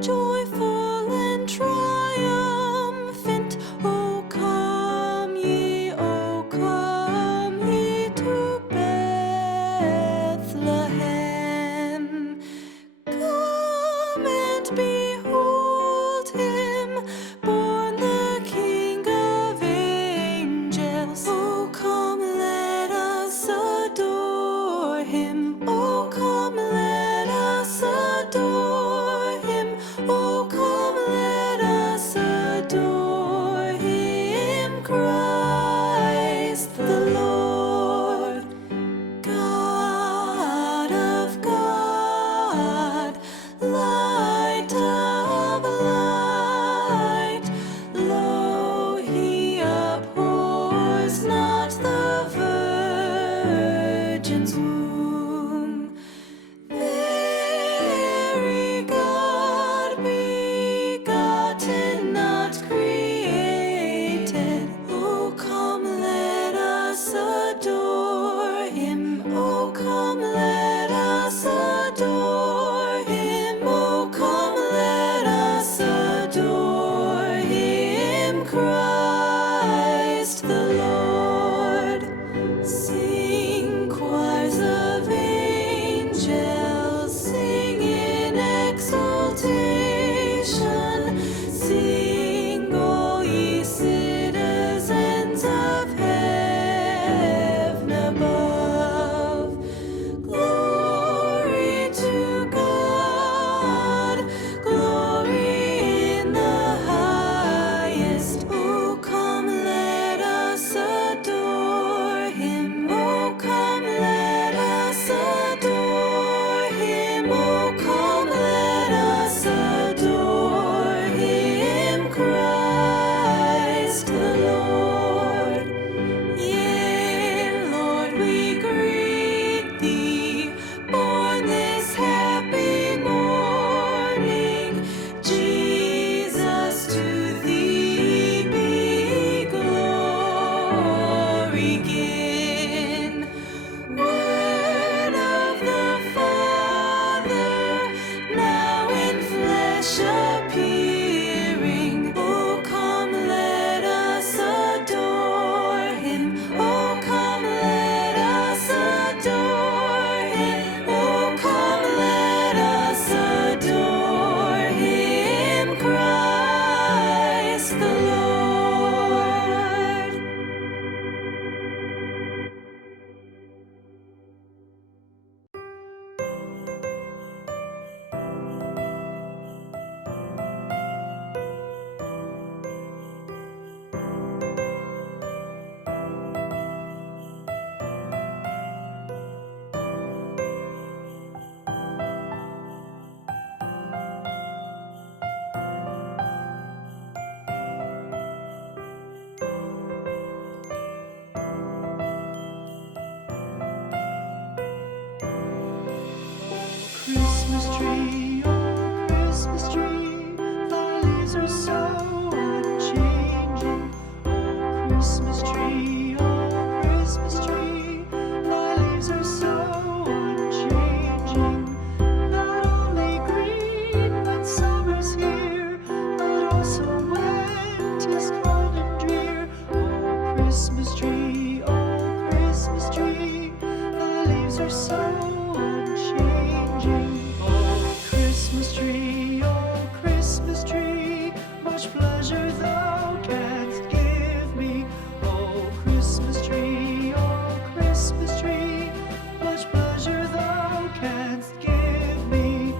joyful and triumphant. O come ye to Bethlehem. Come and behold him, born the King of angels. Oh, come, let us adore him. Oh, come, let us adore him. Oh, come, let us adore him, Christ the Lord. God of God, light of light, lo, he abhors not the virgin's womb. Very God begotten, not created. Oh, come, let us adore him. Oh, come, let us adore him. Oh, come, let us adore him, Christ the Lord. Sing, choirs of angels, sing in exultation. Sing, all ye citizens of heaven above. Glory to God, glory in the highest. Oh, come, let us adore him. Oh, come, let us adore him. Oh, come, let us adore him, Christ the Lord. Yea, Lord, we greet thee, born this happy morning. Jesus, to thee be glory given. Word of the Father, now in flesh appearing. Oh, come, let us adore him. Oh, come, let us adore him. Oh, come, let us adore him, Christ the Lord. Christmas tree, oh Christmas tree, thy leaves are so unchanging. Oh Christmas tree, thy leaves are so unchanging. Not only green when summer's here, but also when 'tis cold and drear. Oh Christmas tree, thy leaves are so unchanging. Oh Christmas tree, much pleasure thou canst give me. Oh Christmas tree, much pleasure thou canst give me.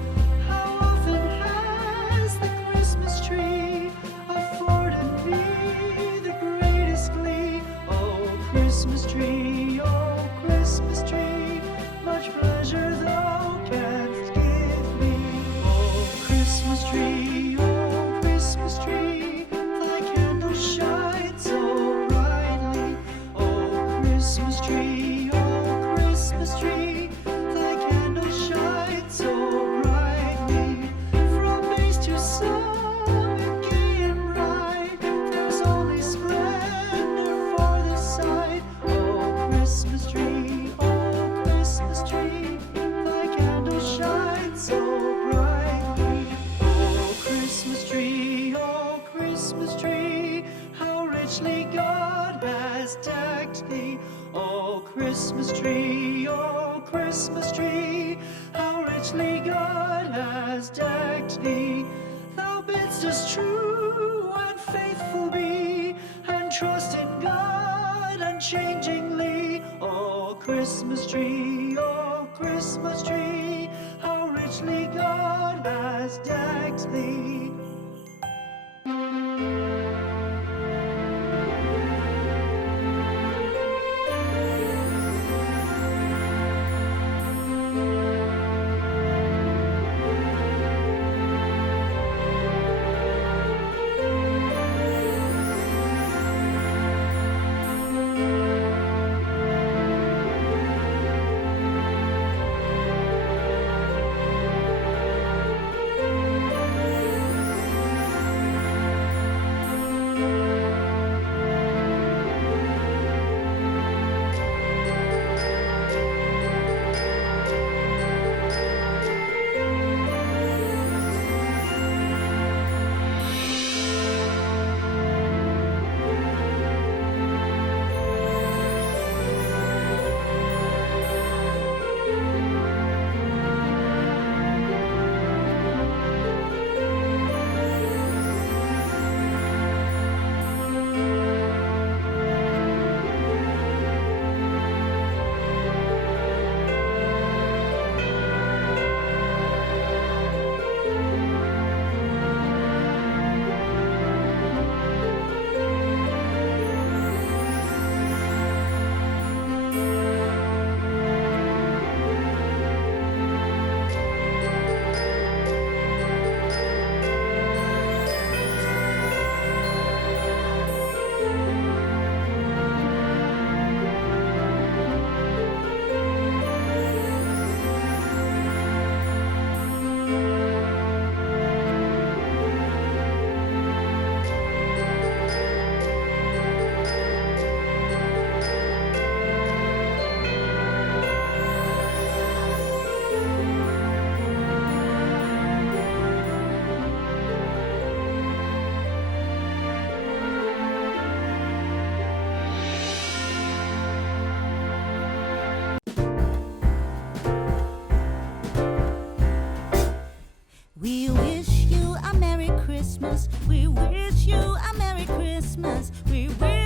How often has the Christmas tree afforded me the greatest glee? Oh Christmas tree, much pleasure thou canst give me. Oh Christmas tree, thy candle shines so brightly. Oh Christmas tree, thy candle shines so brightly. From base to summit, gay and bright, there's only splendor for the sight. Oh Christmas tree, thy candle shines so brightly. Oh bids us true and faithful be, and trust in God unchangingly. Oh Christmas tree, how richly God has decked thee. We wish you a Merry Christmas. We wish you a Merry Christmas. We wish